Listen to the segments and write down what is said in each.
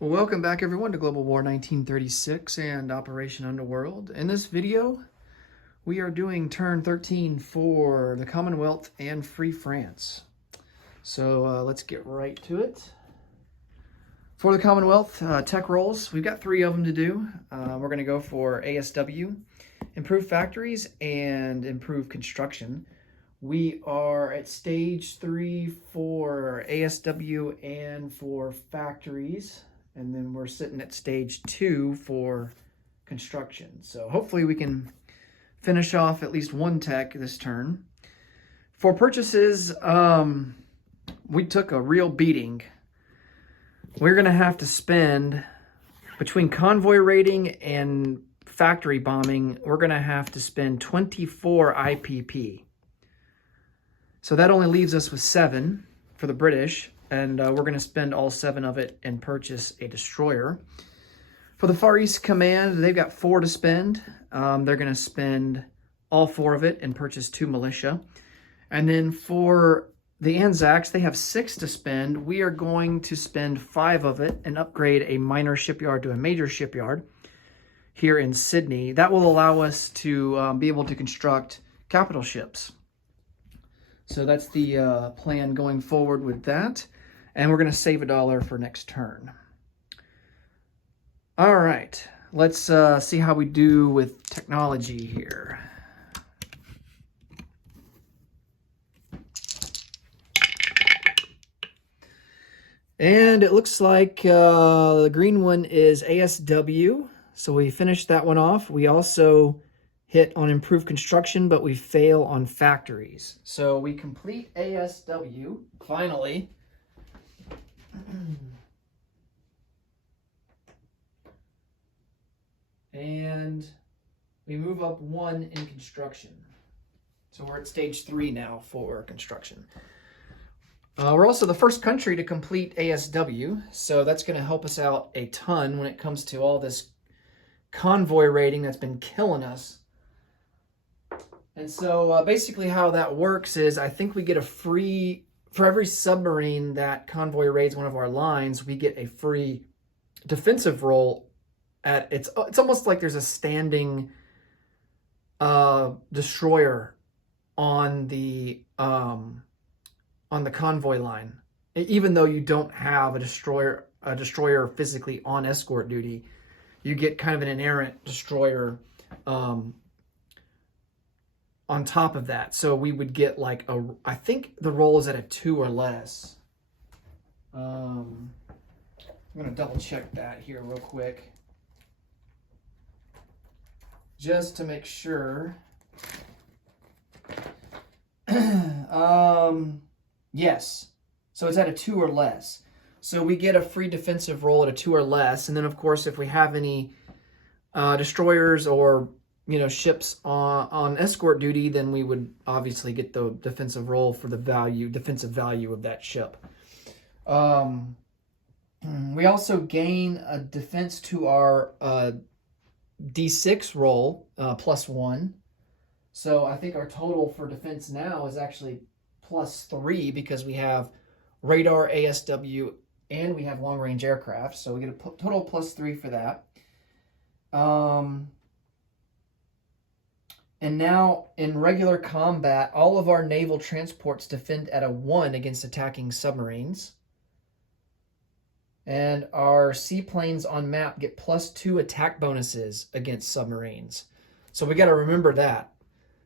Well, welcome back everyone to Global War 1936 and Operation Underworld. In this video, we are doing turn 13 for the Commonwealth and Free France. So let's get right to it. For the Commonwealth, tech roles, we've got 3 of them to do. We're going to go for ASW, improve factories, and improve construction. We are at stage 3 for ASW and for factories. And then we're sitting at stage 2 for construction. So hopefully we can finish off at least one tech this turn. For purchases, we took a real beating. We're going to have to spend, between convoy raiding and factory bombing, we're going to have to spend 24 IPP. So that only leaves us with 7 for the British. And we're going to spend all 7 of it and purchase a destroyer. For the Far East Command, they've got 4 to spend. They're going to spend all 4 of it and purchase 2 militia. And then for the Anzacs, they have 6 to spend. We are going to spend 5 of it and upgrade a minor shipyard to a major shipyard here in Sydney. That will allow us to be able to construct capital ships. So that's the plan going forward with that. And we're going to save $1 for next turn. All right, let's see how we do with technology here. And it looks like the green one is ASW. So we finished that one off. We also hit on improved construction, but we fail on factories. So we complete ASW, finally. And we move up 1 in construction. So we're at stage 3 now for construction. We're also the first country to complete ASW, so that's going to help us out a ton when it comes to all this convoy raiding that's been killing us. And so basically how that works is I think we get a free, for every submarine that convoy raids one of our lines, we get a free defensive role at, it's almost like there's a standing destroyer on the convoy line. Even though you don't have a destroyer physically on escort duty, you get kind of an inerrant destroyer on top of that. So we would get like I think the roll is at a 2 or less. I'm going to double check that here real quick, just to make sure. Yes. So it's at a 2 or less. So we get a free defensive roll at a 2 or less. And then of course, if we have any destroyers or ships on escort duty, then we would obviously get the defensive roll for the defensive value of that ship. We also gain a defense to our D6 roll, +1. So I think our total for defense now is actually +3 because we have radar, ASW, and we have long-range aircraft. So we get a total +3 for that. And now, in regular combat, all of our naval transports defend at a 1 against attacking submarines. And our seaplanes on map get +2 attack bonuses against submarines. So we got to remember that.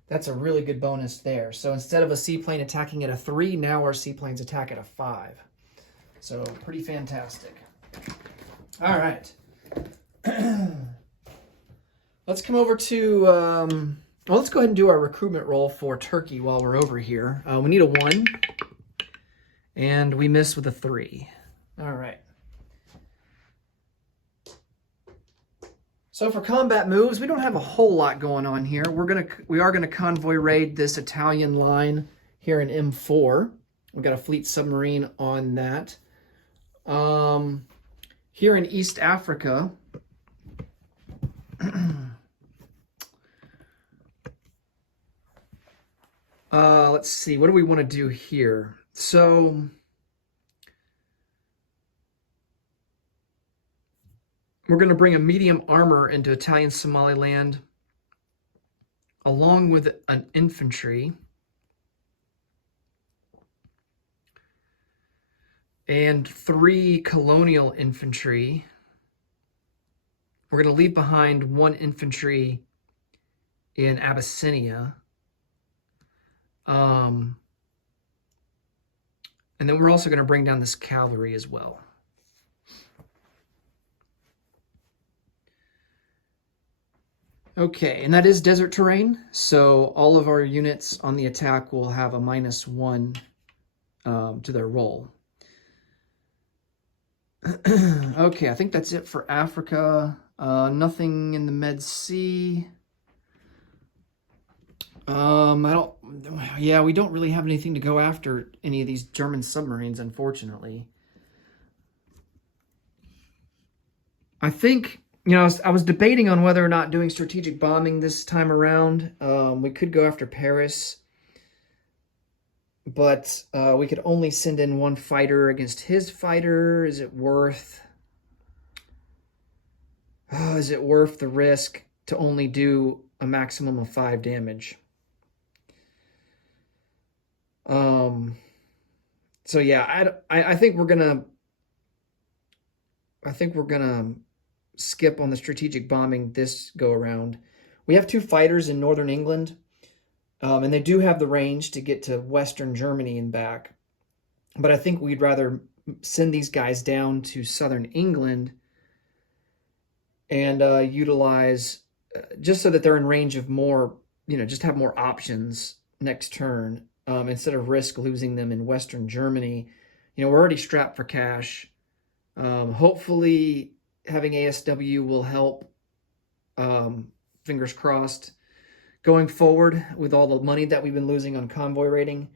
That's a really good bonus there. So instead of a seaplane attacking at a 3, now our seaplanes attack at a 5. So pretty fantastic. All right. Let's come over to... well, let's go ahead and do our recruitment roll for Turkey while we're over here. We need a 1, and we miss with a 3. All right. So for combat moves, we don't have a whole lot going on here. We are gonna convoy raid this Italian line here in M4. We've got a fleet submarine on that. Here in East Africa, let's see, what do we want to do here? So We're going to bring a medium armor into Italian Somaliland, along with an infantry. And 3 colonial infantry. We're going to leave behind 1 infantry in Abyssinia. And then we're also going to bring down this cavalry as well. Okay, and that is desert terrain, so all of our units on the attack will have a -1 to their roll. Okay, I think that's it for Africa. Nothing in the Med Sea. We don't really have anything to go after any of these German submarines, unfortunately. I think, I was debating on whether or not doing strategic bombing this time around. We could go after Paris, but we could only send in 1 fighter against his fighter. Is it worth the risk to only do a maximum of 5 damage? So yeah, I think we're gonna skip on the strategic bombing this go around. We have 2 fighters in northern England, and they do have the range to get to western Germany and back. But I think we'd rather send these guys down to southern England and utilize, just so that they're in range of more, just have more options next turn, instead of risk losing them in western Germany. We're already strapped for cash. Hopefully having ASW will help, fingers crossed, going forward with all the money that we've been losing on convoy rating.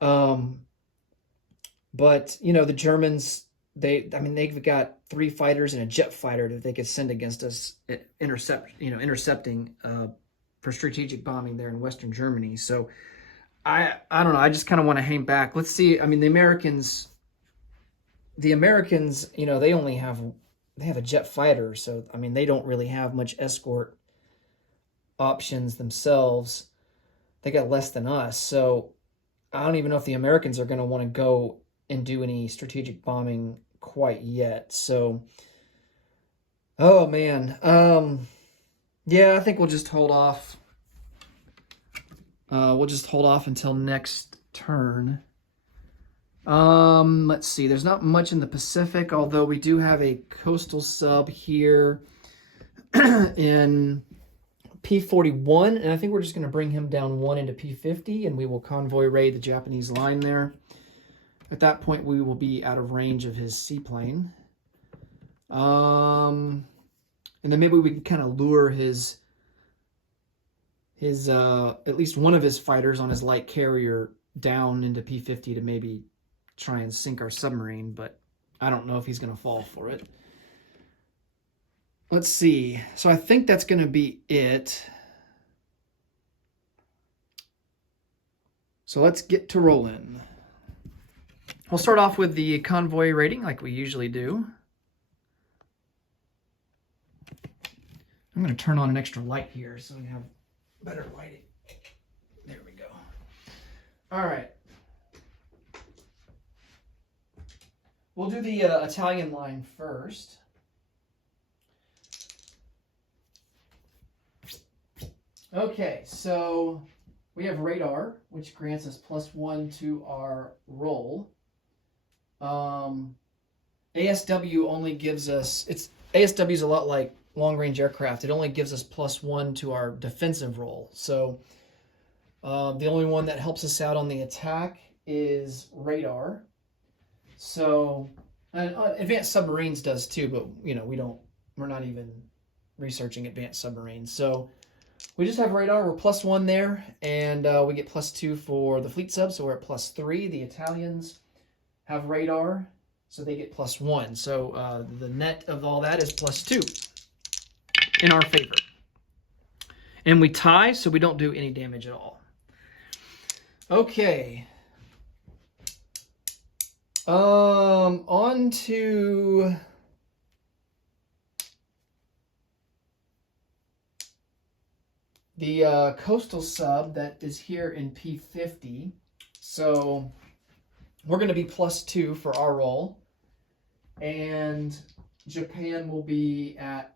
But, the Germans, they've got 3 fighters and a jet fighter that they could send against us, intercepting for strategic bombing there in western Germany. So I don't know. I just kind of want to hang back. Let's see. The Americans, they only have a jet fighter, so they don't really have much escort options themselves. They got less than us, so I don't even know if the Americans are going to want to go and do any strategic bombing quite yet. So, oh man, yeah, I think we'll just hold off. We'll just hold off until next turn. Let's see. There's not much in the Pacific, although we do have a coastal sub here in P41, and I think we're just going to bring him down 1 into P50, and we will convoy raid the Japanese line there. At that point, we will be out of range of his seaplane. And then maybe we can kind of lure his at least one of his fighters on his light carrier down into P50 to maybe try and sink our submarine, but I don't know if he's going to fall for it. Let's see. So I think that's going to be it. So let's get to rolling. We'll start off with the convoy rating like we usually do. I'm going to turn on an extra light here so we have better lighting. There we go. All right. We'll do the Italian line first. Okay, so we have radar, which grants us +1 to our roll. ASW only gives us, ASW is a lot like long-range aircraft. It only gives us +1 to our defensive roll. So the only one that helps us out on the attack is radar. So, and advanced submarines does too, but we're not even researching advanced submarines. So we just have radar. We're +1 there, and we get +2 for the fleet sub, so we're at +3. The Italians have radar, so they get +1. So the net of all that is +2 in our favor. And we tie, so we don't do any damage at all. Okay. On to the coastal sub that is here in P50. So we're going to be +2 for our roll. And Japan will be at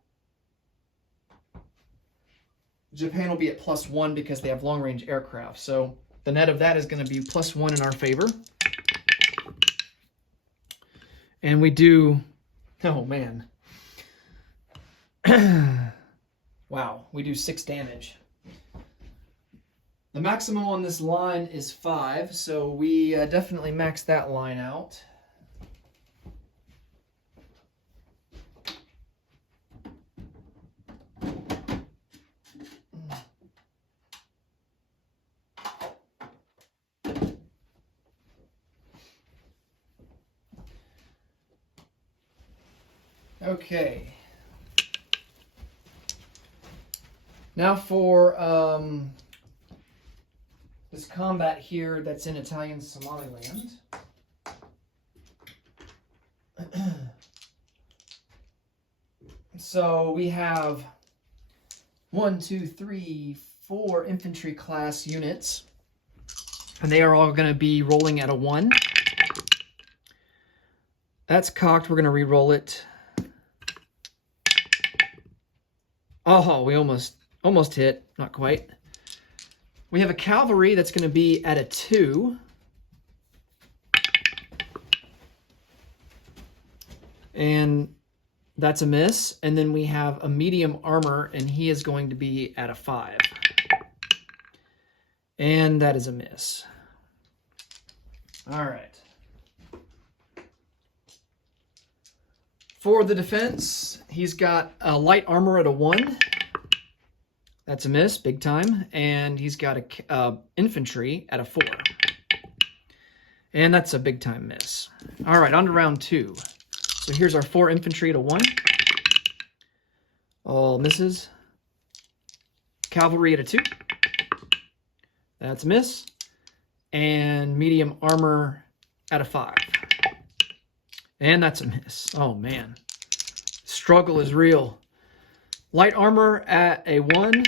+1 because they have long-range aircraft. So the net of that is going to be +1 in our favor. And we do, oh man. Wow, we do 6 damage. The maximum on this line is 5, so we definitely max that line out. Okay. Now for this combat here that's in Italian Somaliland. So we have 1, 2, 3, 4 infantry class units, and they are all going to be rolling at a 1. That's cocked. We're going to re-roll it. Oh, we almost hit. Not quite. We have a cavalry that's going to be at a 2. And that's a miss. And then we have a medium armor, and he is going to be at a 5. And that is a miss. All right. For the defense, he's got a light armor at a 1. That's a miss, big time. And he's got a infantry at a 4. And that's a big time miss. All right, on to round 2. So here's our 4 infantry at a 1. All misses. Cavalry at a 2. That's a miss. And medium armor at a 5. And that's a miss. Oh, man. Struggle is real. Light armor at a 1.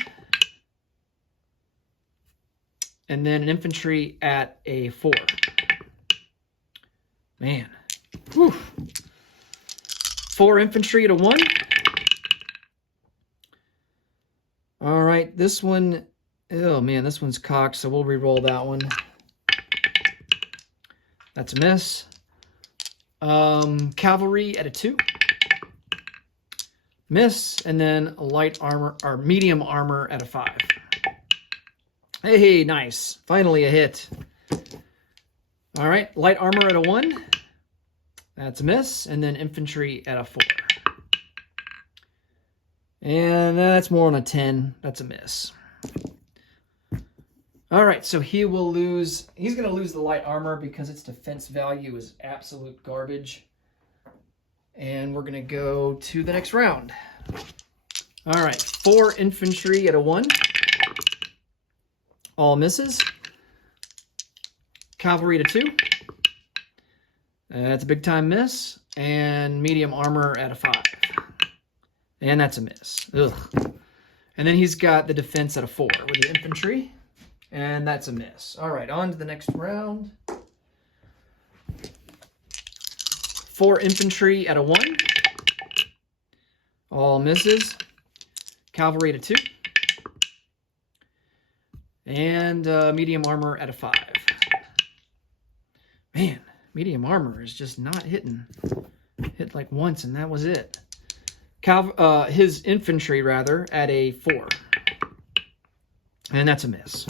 And then an infantry at a 4. Man. Whew. 4 infantry at a 1. All right, this one, oh man, this one's cocked, so we'll re-roll that one. That's a miss. Cavalry at a 2. Miss, and then a light armor, or medium armor at a 5. Hey, nice. Finally a hit. All right, light armor at a 1. That's a miss, and then infantry at a 4. And that's more on a 10. That's a miss. All right, so he will lose. He's going to lose the light armor because its defense value is absolute garbage. And we're going to go to the next round. All right, 4 infantry at a 1. All misses. Cavalry at a 2. That's a big time miss. And medium armor at a 5. And that's a miss. Ugh. And then he's got the defense at a 4 with the infantry. And that's a miss. All right, on to the next round. 4 infantry at a 1. All misses. Cavalry at a 2. And medium armor at a 5. Man, medium armor is just not hitting. Hit like once and that was it. His infantry, rather, at a 4. And that's a miss.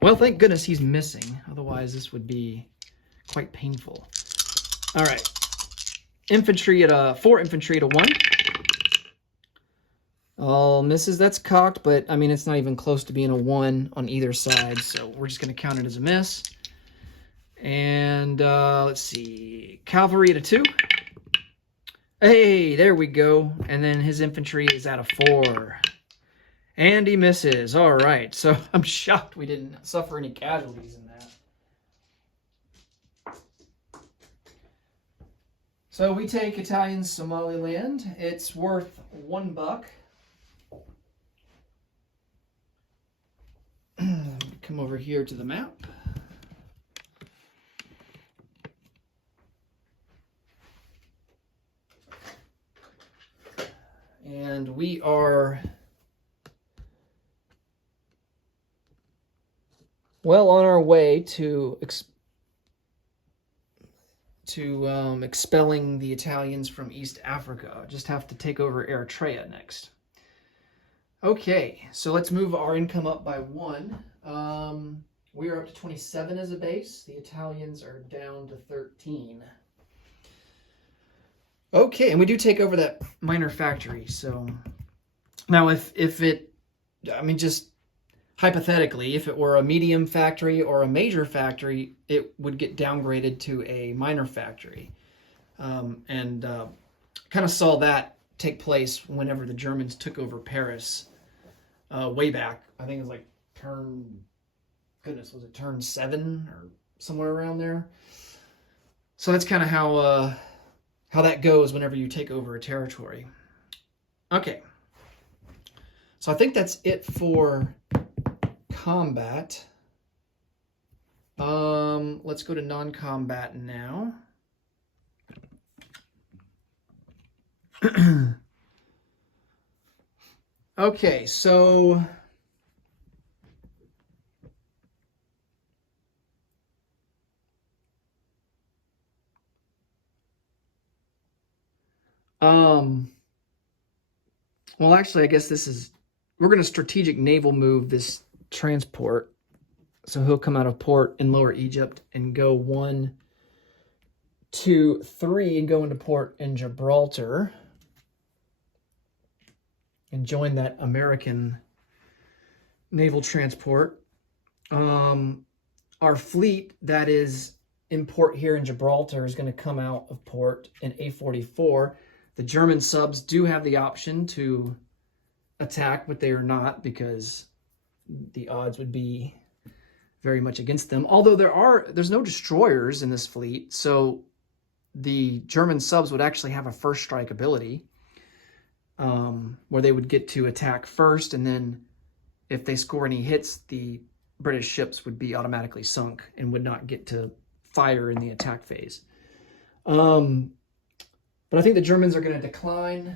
Well, thank goodness he's missing. Otherwise, this would be quite painful. All right. Infantry at a 4 infantry at a 1. All misses. That's cocked, but, I mean, it's not even close to being a 1 on either side, so we're just going to count it as a miss. And, let's see. Cavalry at a 2. Hey, there we go. And then his infantry is at a 4. And he misses. All right. So I'm shocked we didn't suffer any casualties in that. So we take Italian Somaliland. It's worth $1. Come over here to the map. And we are well on our way to expelling the Italians from East Africa. Just have to take over Eritrea next. Okay, so let's move our income up by 1. We are up to 27 as a base. The Italians are down to 13. Okay, and we do take over that minor factory. So now if it, I mean, just hypothetically, if it were a medium factory or a major factory, it would get downgraded to a minor factory. And kind of saw that take place whenever the Germans took over Paris way back. I think it was like was it turn 7 or somewhere around there? So that's kind of how that goes whenever you take over a territory. Okay. So I think that's it for combat. Let's go to non-combat now. Okay, so well, actually, I guess we're going to strategic naval move this transport. So he'll come out of port in Lower Egypt and go 1, 2, 3 and go into port in Gibraltar and join that American naval transport. Our fleet that is in port here in Gibraltar is going to come out of port in A44. The German subs do have the option to attack, but they are not because the odds would be very much against them. Although there's no destroyers in this fleet, so the German subs would actually have a first strike ability where they would get to attack first, and then if they score any hits, the British ships would be automatically sunk and would not get to fire in the attack phase. But I think the Germans are going to decline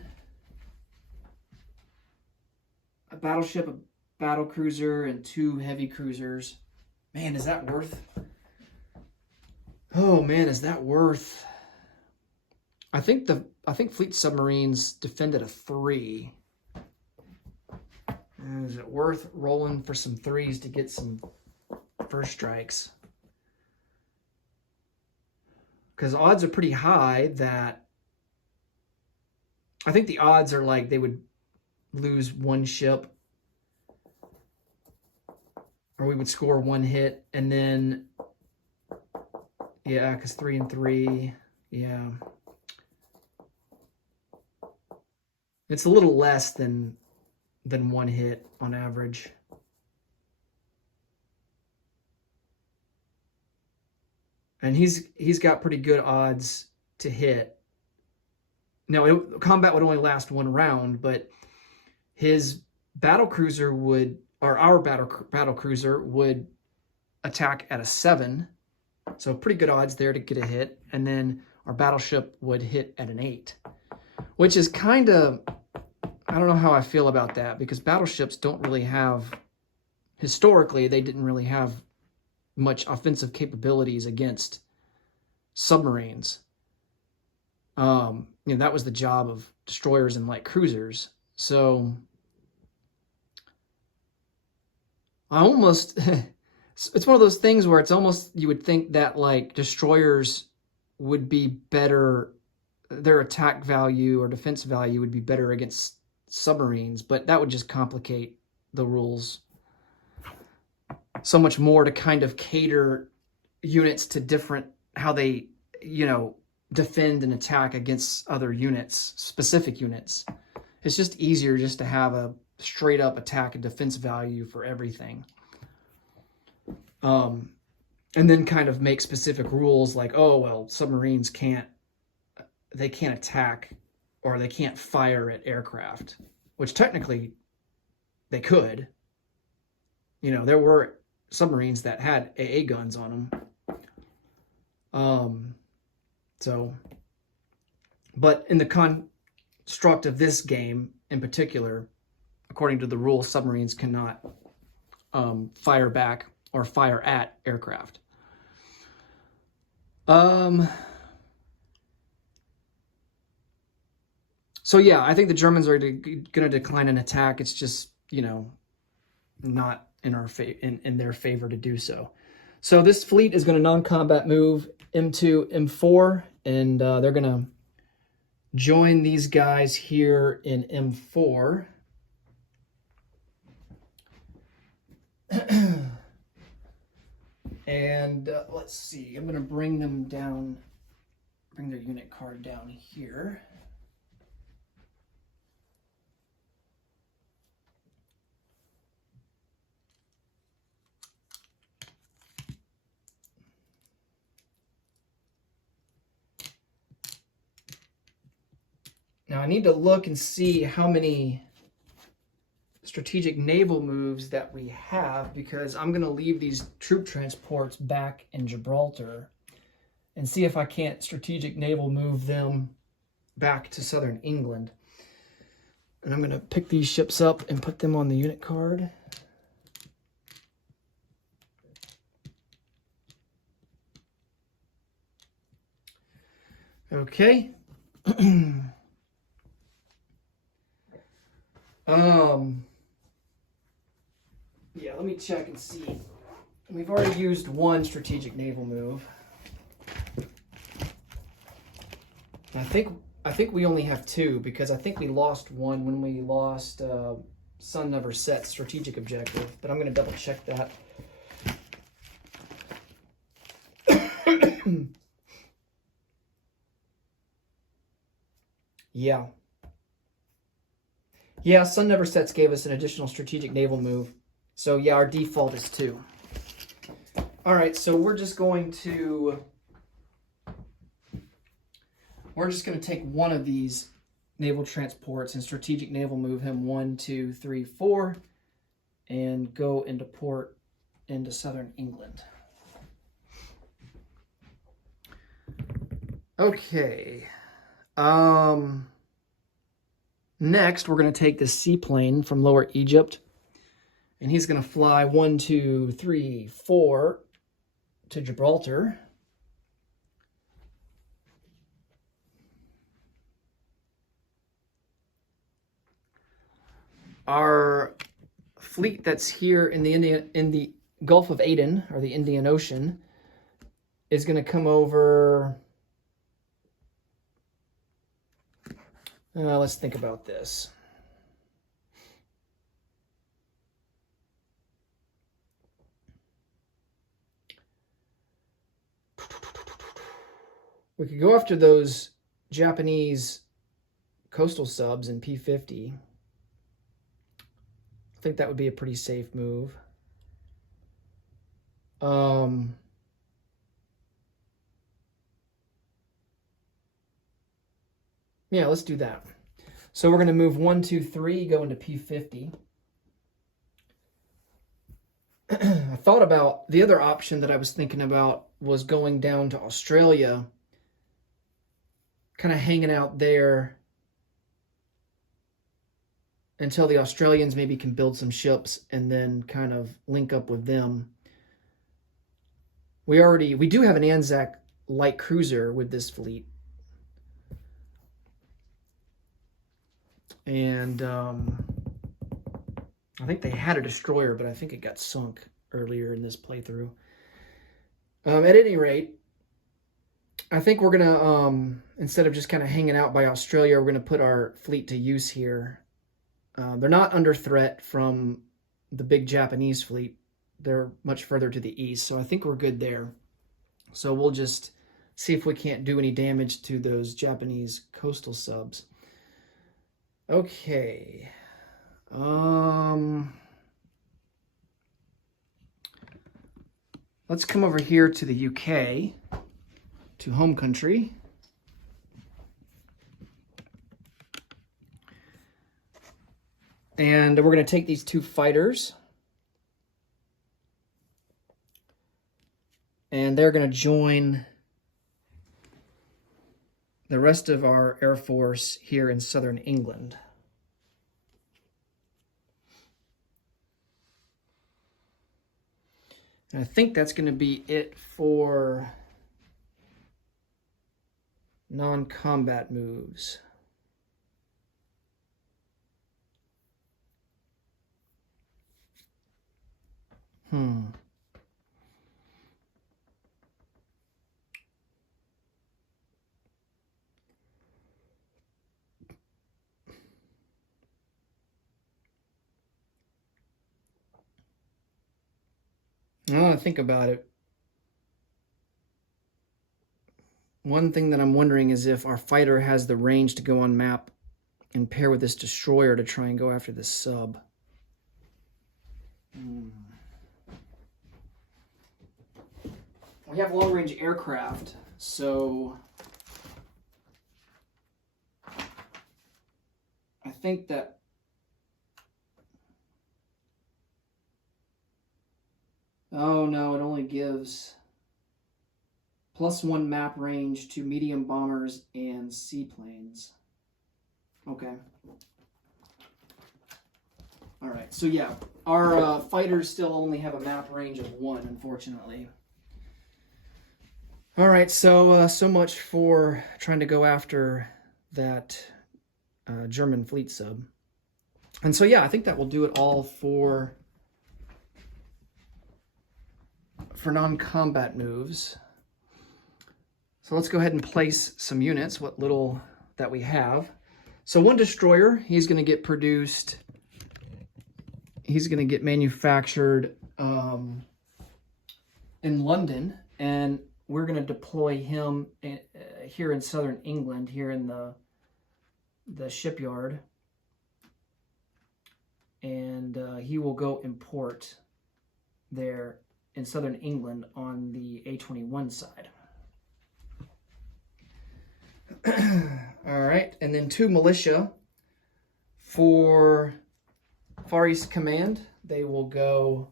a battleship, a battle cruiser, and 2 heavy cruisers. Man, is that worth? Oh man, is that worth? I think fleet submarines defend at a 3. Is it worth rolling for some 3s to get some first strikes? Because odds are pretty high that I think the odds are like they would lose 1 ship, or we would score 1 hit, and then yeah, because 3 and 3, yeah, it's a little less than 1 hit on average. And he's got pretty good odds to hit. Now, combat would only last 1 round, but his battle cruiser our battle cruiser would attack at a 7. So pretty good odds there to get a hit. And then our battleship would hit at an 8, which is kind of, I don't know how I feel about that, because battleships don't really have, historically, they didn't really have much offensive capabilities against submarines. That was the job of destroyers and light cruisers. So I almost, it's one of those things where it's almost, you would think that like destroyers would be better, their attack value or defense value would be better against submarines, but that would just complicate the rules so much more to kind of cater units to different, how they, defend and attack against other units, specific units. It's just easier just to have a straight up attack and defense value for everything. And then kind of make specific rules like, oh, well, submarines can't attack or they can't fire at aircraft, which technically they could. You know, there were submarines that had AA guns on them. But in the construct of this game in particular, according to the rules, submarines cannot fire back or fire at aircraft. So yeah, I think the Germans are going to decline an attack. It's just, you know, not in in their favor to do so. So this fleet is going to non-combat move M2, M4, and they're going to join these guys here in M4. And let's see, I'm going to bring them down, bring their unit card down here. Now I need to look and see how many strategic naval moves that we have, because I'm going to leave these troop transports back in Gibraltar and see if I can't strategic naval move them back to southern England. And I'm going to pick these ships up and put them on the unit card. Okay. Yeah, let me check and see. We've already used one strategic naval move. I think we only have two, because I think we lost one when we lost Sun Never Set strategic objective, but I'm going to double check that. Yeah. Yeah, Sun Never Sets gave us an additional strategic naval move. So yeah, our default is 2. All right, so we're just going to take one of these naval transports and strategic naval move him 1, 2, 3, 4, and go into port into southern England. Okay. Next, we're going to take this seaplane from Lower Egypt, and he's going to fly 1, 2, 3, 4 to Gibraltar. Our fleet that's here in the Gulf of Aden, or the Indian Ocean, is going to come over. Let's think about this. We could go after those Japanese coastal subs in P-50. I think that would be a pretty safe move. Yeah, let's do that. So we're going to move 1, 2, 3, go into P-50. I thought about the other option that I was thinking about was going down to Australia, kind of hanging out there until the Australians maybe can build some ships and then kind of link up with them. We do have an Anzac light cruiser with this fleet. And I think they had a destroyer, but I think it got sunk earlier in this playthrough. At any rate, I think we're going to, instead of just kind of hanging out by Australia, we're going to put our fleet to use here. They're not under threat from the big Japanese fleet. They're much further to the east, so I think we're good there. So we'll just see if we can't do any damage to those Japanese coastal subs. Okay. Let's come over here to the UK, to home country. And we're going to take these 2 fighters. and they're going to join the rest of our Air Force here in southern England. And I think that's going to be it for non-combat moves. Now I think about it, one thing that I'm wondering is if our fighter has the range to go on map and pair with this destroyer to try and go after this sub. We have long-range aircraft, so I think that oh no, it only gives +1 map range to medium bombers and seaplanes. Okay. All right, so yeah, our fighters still only have a map range of 1, unfortunately. All right, so much for trying to go after that German fleet sub. And so yeah, I think that will do it all for non-combat moves. So let's go ahead and place some units, what little that we have. So one destroyer, he's going to get produced, he's going to get manufactured in London, and we're going to deploy him here in southern England, here in the shipyard. And he will go import there in southern England on the A-21 side. All right, and then 2 militia for Far East Command. They will go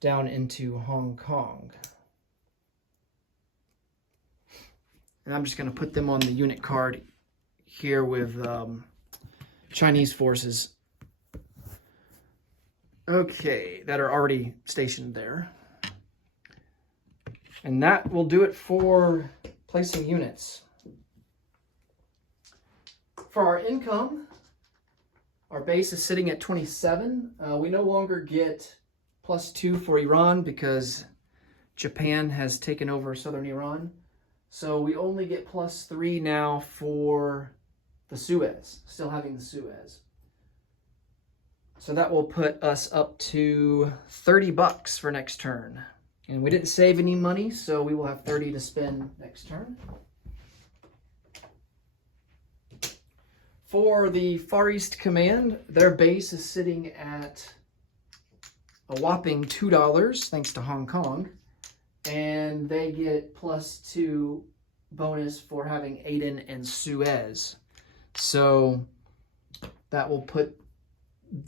down into Hong Kong. And I'm just going to put them on the unit card here with Chinese forces. Okay, that are already stationed there. And that will do it for placing units. For our income, our base is sitting at 27. We no longer get +2 for Iran because Japan has taken over southern Iran. So we only get +3 now for the Suez, still having the Suez. So that will put us up to $30 for next turn. And we didn't save any money, so we will have 30 to spend next turn. For the Far East Command, their base is sitting at a whopping $2, thanks to Hong Kong. And they get +2 bonus for having Aden and Suez. So that will put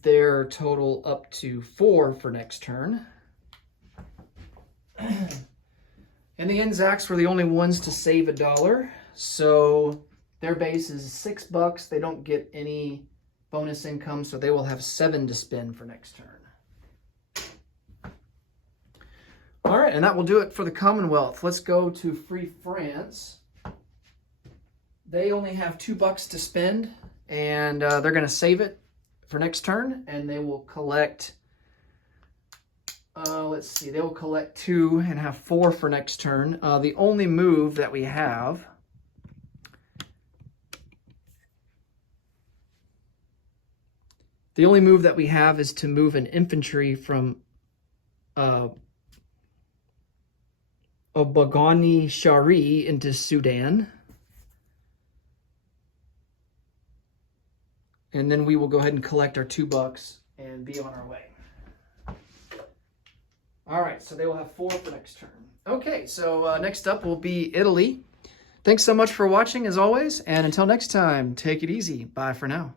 their total up to 4 for next turn. And the Anzacs were the only ones to save $1. So their base is $6. They don't get any bonus income, so they will have 7 to spend for next turn. All right, and that will do it for the Commonwealth. Let's go to Free France. They only have $2 to spend, and they're going to save it for next turn, and they will collect, let's see, they will collect 2 and have 4 for next turn. The only move that we have is to move an infantry from Obagani Shari into Sudan. And then we will go ahead and collect our $2 and be on our way. All right, so they will have 4 for next turn. Okay, so next up will be Italy. Thanks so much for watching, as always, and until next time, take it easy. Bye for now.